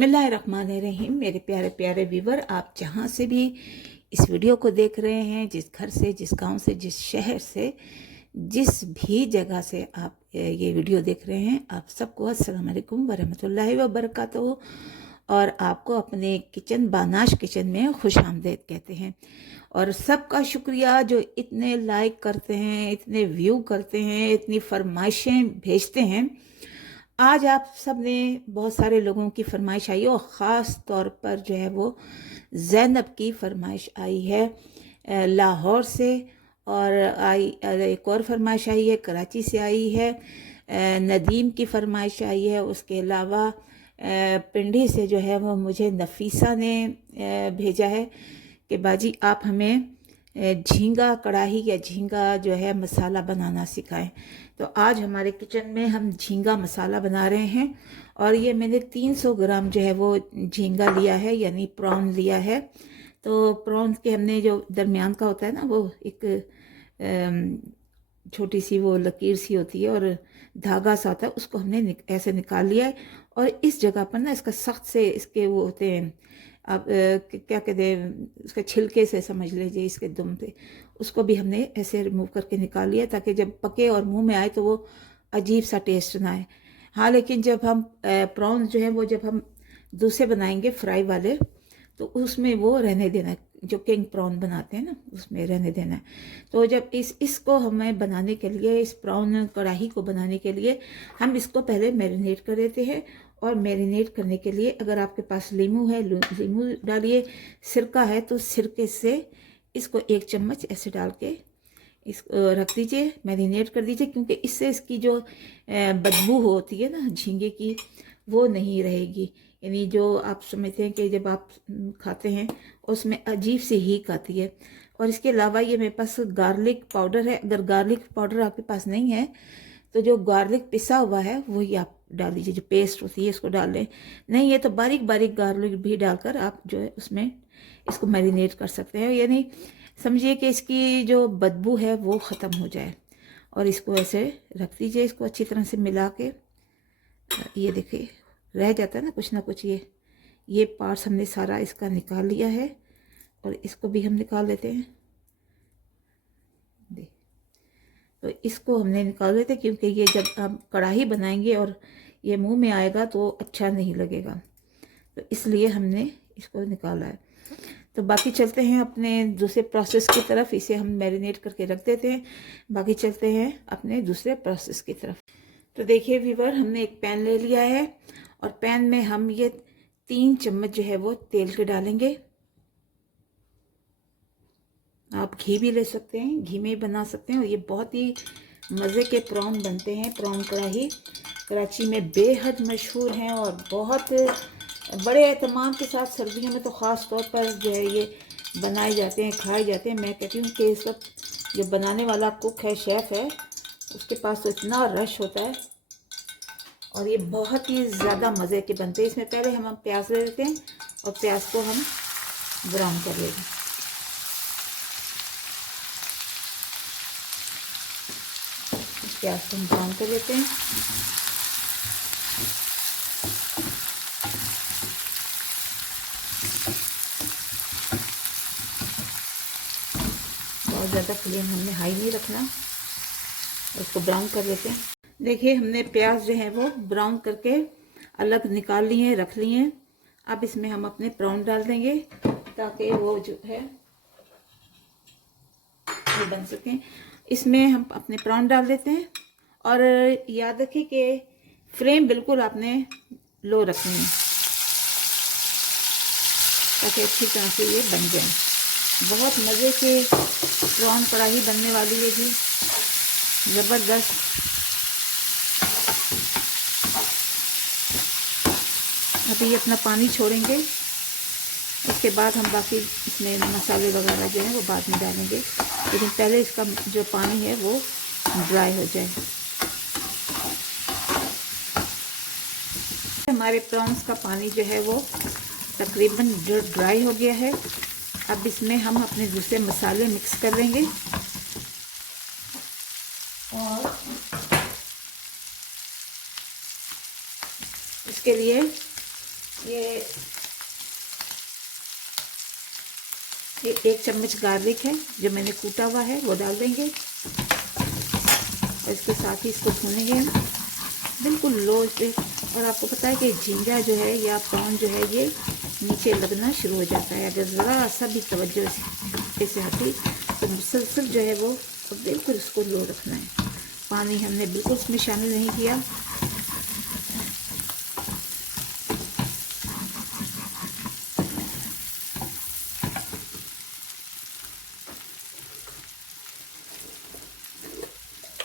बिस्मिल्लाहिर्रहमानिर्रहीम। मेरे प्यारे प्यारे व्यूवर, आप जहाँ से भी इस वीडियो को देख रहे हैं, जिस घर से, जिस गांव से, जिस शहर से, जिस भी जगह से आप ये वीडियो देख रहे हैं, आप सबको अस्सलाम वालेकुम वरहमतुल्लाहि वबरकातुहू। और आपको अपने किचन बानाश किचन में खुश आमदेद कहते हैं। और सबका शुक्रिया जो इतने लाइक करते हैं, इतने व्यू करते हैं, इतनी फरमाइशें भेजते हैं। आज आप सब ने बहुत सारे लोगों की फरमाइश आई है और ख़ास तौर पर जो है वो ज़ैनब की फरमाइश आई है लाहौर से, और एक और फरमाइश आई है कराची से आई है, नदीम की फरमाइश आई है। उसके अलावा पिंडी से जो है वो मुझे नफीसा ने भेजा है कि बाजी आप हमें झींगा कढ़ाई या झींगा जो है मसाला बनाना सिखाएं। तो आज हमारे किचन में हम झींगा मसाला बना रहे हैं। और ये मैंने 300 ग्राम जो है वो झींगा लिया है, यानी प्रॉन लिया है। तो प्रॉन के हमने जो दरमियान का होता है ना, वो एक छोटी सी वो लकीर सी होती है और धागा सा होता है, उसको हमने ऐसे निकाल लिया है। और इस जगह पर ना इसका सख्त से इसके वो होते हैं, आप क्या कहते हैं, उसके छिलके से समझ लीजिए, इसके दुम पे उसको भी हमने ऐसे रिमूव करके निकाल लिया ताकि जब पके और मुंह में आए तो वो अजीब सा टेस्ट ना आए। हाँ, लेकिन जब हम प्रॉन्स जो है वो जब हम दूसरे बनाएंगे फ्राई वाले, तो उसमें वो रहने देना, जो किंग प्रॉन बनाते हैं ना उसमें रहने देना है। तो जब इसको हमें बनाने के लिए, इस प्रॉन कढ़ाई को बनाने के लिए हम इसको पहले मैरिनेट कर देते हैं। और मैरिनेट करने के लिए अगर आपके पास लीमू है, लीमू डालिए, सिरका है तो सिरके से इसको 1 चम्मच ऐसे डाल के इसको रख दीजिए, मैरिनेट कर दीजिए, क्योंकि इससे इसकी जो बदबू होती है ना झींगे की, वो नहीं रहेगी। यानी जो आप समझते हैं कि जब आप खाते हैं उसमें अजीब सी हीक आती है। और इसके अलावा ये मेरे पास गार्लिक पाउडर है। अगर गार्लिक पाउडर आपके पास नहीं है तो जो गार्लिक पिसा हुआ है वही आप डाल दीजिए, जो पेस्ट होती है इसको डाल लें। नहीं है तो बारीक बारीक गार्लिक भी डालकर आप जो है उसमें इसको मैरिनेट कर सकते हैं। यानी समझिए कि इसकी जो बदबू है वो ख़त्म हो जाए। और इसको ऐसे रख दीजिए, इसको अच्छी तरह से मिला के। ये देखिए रह जाता है ना कुछ ना कुछ, ये पार्ट्स हमने सारा इसका निकाल लिया है और इसको भी हम निकाल लेते हैं। तो इसको हमने निकाल लेते क्योंकि ये जब हम कढ़ाई बनाएंगे और ये मुंह में आएगा तो अच्छा नहीं लगेगा, तो इसलिए हमने इसको निकाला है। तो बाकी चलते हैं अपने दूसरे प्रोसेस की तरफ। इसे हम मैरिनेट करके रख देते हैं, बाकी चलते हैं अपने दूसरे प्रोसेस की तरफ। तो देखिए व्यूवर, हमने एक पैन ले लिया है और पैन में हम ये 3 चम्मच जो है वो तेल के डालेंगे। आप घी भी ले सकते हैं, घी में ही बना सकते हैं। और ये बहुत ही मज़े के प्रॉन बनते हैं। प्रॉन कढ़ाई कराची में बेहद मशहूर हैं और बहुत बड़े एहतमाम के साथ सर्दियों में तो ख़ास तौर पर जो है ये बनाए जाते हैं, खाए जाते हैं। मैं कहती हूँ कि इस वक्त जो बनाने वाला कुक है, शेफ़ है, उसके पास तो इतना रश होता है और ये बहुत ही ज़्यादा मज़े के बनते हैं। इसमें पहले हम प्याज ले लेते हैं और प्याज को हम ब्राउन कर लेंगे। प्याज को हम ब्राउन कर लेते हैं। बहुत ज़्यादा फ्लेम हमने हाई नहीं रखना, उसको ब्राउन कर लेते हैं। देखिए हमने प्याज जो है वो ब्राउन करके अलग निकाल लिए हैं, रख लिए हैं। अब इसमें हम अपने प्रॉन डाल देंगे ताकि वो जो है वो बन सकें। इसमें हम अपने प्रॉन डाल देते हैं और याद रखें कि फ्लेम बिल्कुल आपने लो रखनी है ताकि अच्छी तरह से ये बन जाए। बहुत मज़े के प्रॉन कढ़ाई बनने वाली है जी, ज़बरदस्त। अभी ये अपना पानी छोड़ेंगे, उसके बाद हम बाकी इसमें मसाले वगैरह जो हैं वो बाद में डालेंगे, लेकिन पहले इसका जो पानी है वो ड्राई हो जाए। हमारे प्रॉन्स का पानी जो है वो तकरीबन ड्राई हो गया है। अब इसमें हम अपने दूसरे मसाले मिक्स कर लेंगे और इसके लिए ये 1 चम्मच गार्लिक है जो मैंने कूटा हुआ है, वो डाल देंगे। और इसके साथ ही इसको भूनेंगे हम बिल्कुल लो पे। और आपको पता है कि झींगा जो है या प्रॉन जो है ये नीचे लगना शुरू हो जाता है। अगर ज़रा सा भी तवज्जो इसे हटी तो मुसलसल जो है वो बिल्कुल इसको लो रखना है। पानी हमने बिल्कुल इसमें शामिल नहीं किया।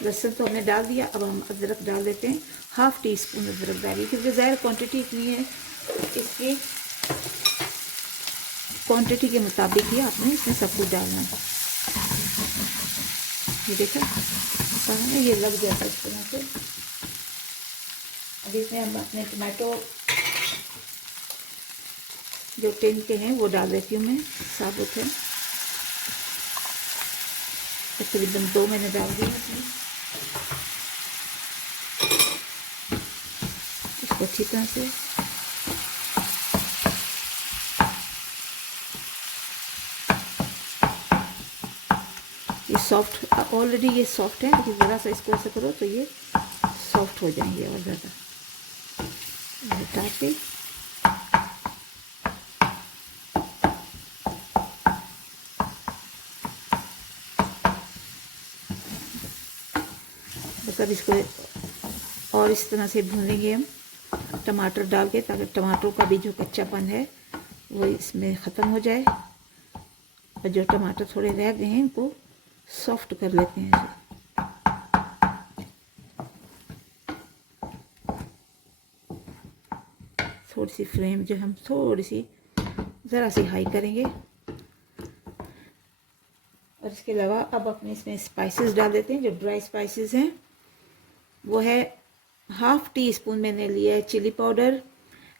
लहसुन तो हमने डाल दिया। अब हम अदरक डाल देते हैं। 1/2 टीस्पून अदरक डालिए, क्योंकि ज़्यादा क्वांटिटी इतनी है, इसकी क्वांटिटी के मुताबिक ही आपने इसमें सब कुछ डालना है। ये देखा ना, ये लग जाता है इस तरह से। अब इसमें हम अपने टमाटो जो टिन के हैं वो डाल देती हूँ मैं, साबुत है। तकरीबन 2 मैंने डाल दिया इसमें। इसको अच्छी तरह से ये सॉफ्ट, ऑलरेडी ये सॉफ्ट है, लेकिन ज़रा सा इसको ऐसे करो तो ये सॉफ्ट हो जाएंगे और ज़्यादा। हटा के बस अब इसको और इस तरह से भूनेंगे हम टमाटर डाल के, ताकि टमाटरों का भी जो कच्चापन है वो इसमें ख़त्म हो जाए। और जो टमाटर थोड़े रह गए हैं इनको सॉफ्ट कर लेते हैं इसे। थोड़ी सी फ्लेम जो हम थोड़ी सी ज़रा सी हाई करेंगे। और इसके अलावा अब अपने इसमें स्पाइसेस डाल देते हैं। जो ड्राई स्पाइसेस हैं वो है 1/2 टीस्पून मैंने लिया है चिली पाउडर।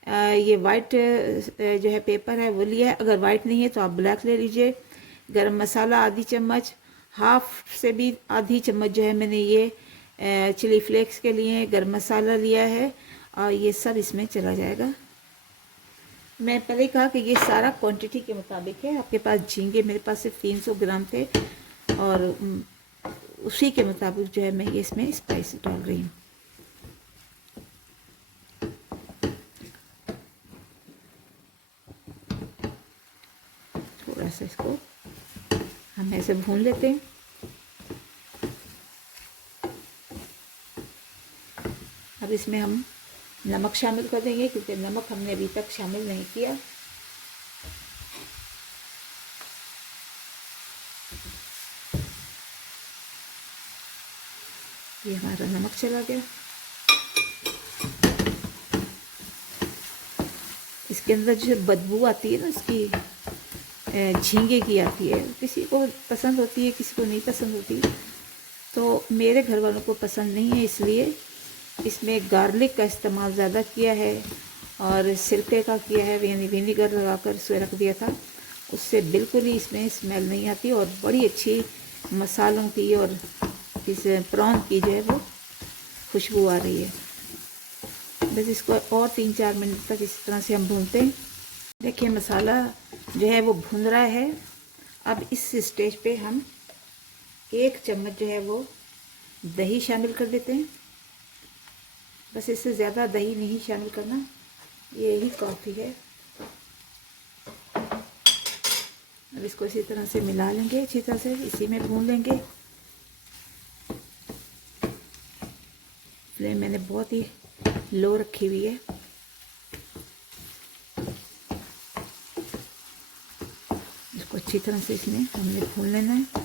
ये वाइट जो है पेपर है वो लिया है। अगर वाइट नहीं है तो आप ब्लैक ले लीजिए। गरम मसाला आधी चम्मच, 1/2 से भी आधी चम्मच जो है मैंने ये चिली फ्लेक्स के लिए गरम मसाला लिया है। और ये सब इसमें चला जाएगा। मैं पहले ही कहा कि ये सारा क्वांटिटी के मुताबिक है। आपके पास झींगे, मेरे पास सिर्फ 300 ग्राम थे, और उसी के मुताबिक जो है मैं ये इसमें स्पाइस डाल रही हूँ। थोड़ा सा इसको हम ऐसे भून लेते हैं। अब इसमें हम नमक शामिल कर देंगे, क्योंकि नमक हमने अभी तक शामिल नहीं किया। ये हमारा नमक चला गया। इसके अंदर जो बदबू आती है ना, इसकी झींगे की आती है, किसी को पसंद होती है, किसी को नहीं पसंद होती। तो मेरे घर वालों को पसंद नहीं है, इसलिए इसमें गार्लिक का इस्तेमाल ज़्यादा किया है और सिरके का किया है, यानी विनीगर लगाकर इसे रख दिया था। उससे बिल्कुल ही इसमें स्मेल नहीं आती और बड़ी अच्छी मसालों की और इस प्रॉन की जो है वो खुशबू आ रही है। बस इसको और 3-4 मिनट तक इस तरह से हम भूनते हैं। देखिए मसाला जो है वो भुन रहा है। अब इस स्टेज पे हम 1 चम्मच जो है वो दही शामिल कर देते हैं। बस इससे ज़्यादा दही नहीं शामिल करना, ये ही काफ़ी है। अब इसको इसी तरह से मिला लेंगे, अच्छी तरह से इसी में भून लेंगे। फ्लेम मैंने बहुत ही लो रखी हुई है। इसको अच्छी तरह से इसमें हमने भून लेना है।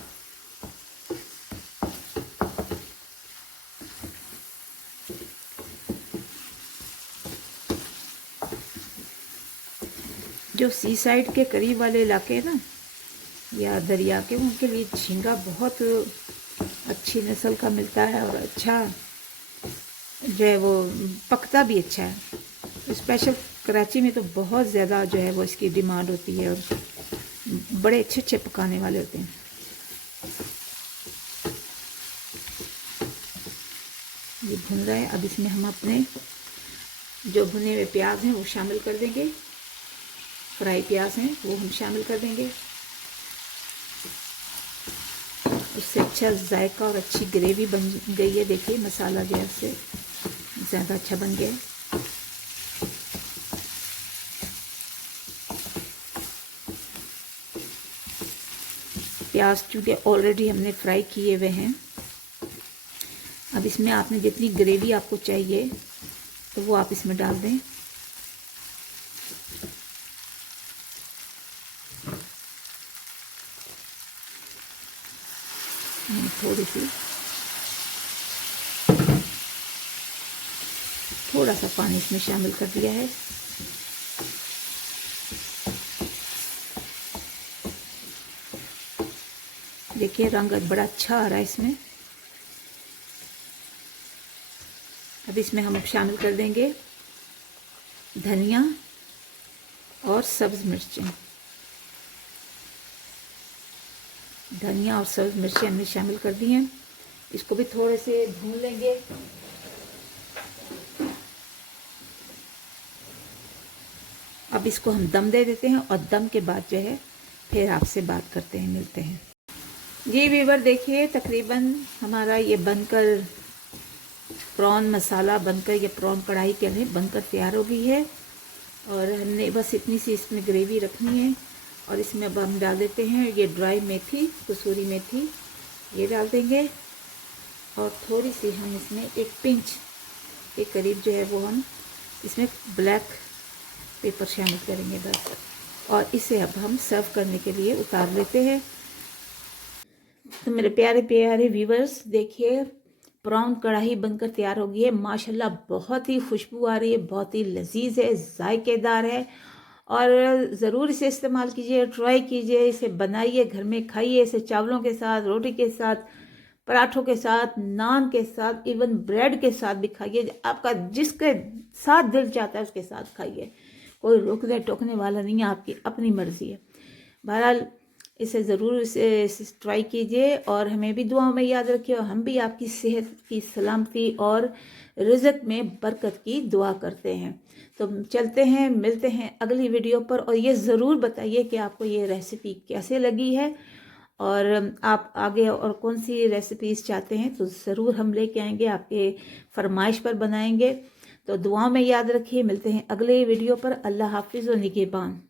जो सी साइड के करीब वाले इलाके हैं ना, या दरिया के, उनके लिए झींगा बहुत अच्छी नस्ल का मिलता है और अच्छा जो है वो पकता भी अच्छा है। स्पेशल कराची में तो बहुत ज़्यादा जो है वो इसकी डिमांड होती है और बड़े अच्छे अच्छे पकाने वाले होते हैं। ये भुन रहा है। अब इसमें हम अपने जो भुने हुए प्याज हैं वो शामिल कर देंगे, फ्राई प्याज हैं वो हम शामिल कर देंगे। उससे अच्छा जायका और अच्छी ग्रेवी बन गई है। देखिए मसाला जो है उससे ज़्यादा अच्छा बन गया है। प्याज चूँकि ऑलरेडी हमने फ्राई किए हुए हैं, अब इसमें आपने जितनी ग्रेवी आपको चाहिए तो वो आप इसमें डाल दें। थोड़ा सा पानी इसमें शामिल कर दिया है। देखिए रंग बड़ा अच्छा आ रहा है इसमें। अब इसमें हम शामिल कर देंगे धनिया और सब्ज़ मिर्चें। धनिया और सब्ज़ मिर्चें हमने शामिल कर दी हैं। इसको भी थोड़े से भून लेंगे। अब इसको हम दम दे देते हैं और दम के बाद जो है फिर आपसे बात करते हैं, मिलते हैं। जी व्यूअर, देखिए तकरीबन हमारा ये बनकर प्रॉन मसाला बनकर, ये प्रॉन कढ़ाई के लिए बनकर तैयार हो गई है। और हमने बस इतनी सी इसमें ग्रेवी रखनी है। और इसमें अब हम डाल देते हैं ये ड्राई मेथी, कसूरी मेथी, ये डाल देंगे। और थोड़ी सी हम इसमें एक पिंच के करीब जो है वो हम इसमें ब्लैक पेपर शामिल करेंगे बस। और इसे अब हम सर्व करने के लिए उतार लेते हैं। तो मेरे प्यारे प्यारे व्यूवर्स, देखिए प्रॉन कढ़ाई बनकर तैयार हो गई है। माशाल्लाह बहुत ही खुशबू आ रही है, बहुत ही लजीज है, जायकेदार है। और ज़रूर इसे इस्तेमाल कीजिए, ट्राई कीजिए, इसे बनाइए, घर में खाइए, इसे चावलों के साथ, रोटी के साथ, पराठों के साथ, नान के साथ, इवन ब्रेड के साथ भी खाइए। आपका जिसके साथ दिल चाहता है उसके साथ खाइए, कोई रोकने टोकने वाला नहीं है, आपकी अपनी मर्ज़ी है। बहरहाल इसे ज़रूर इसे ट्राई कीजिए और हमें भी दुआओं में याद रखिए। और हम भी आपकी सेहत की सलामती और रिज़्क में बरकत की दुआ करते हैं। तो चलते हैं, मिलते हैं अगली वीडियो पर। और ये ज़रूर बताइए कि आपको ये रेसिपी कैसे लगी है और आप आगे और कौन सी रेसिपीज़ चाहते हैं, तो ज़रूर हम लेके आएंगे, आपके फरमाइश पर बनाएंगे। तो दुआओं में याद रखिए। मिलते हैं अगले वीडियो पर। अल्लाह हाफिज़ और निगहबान।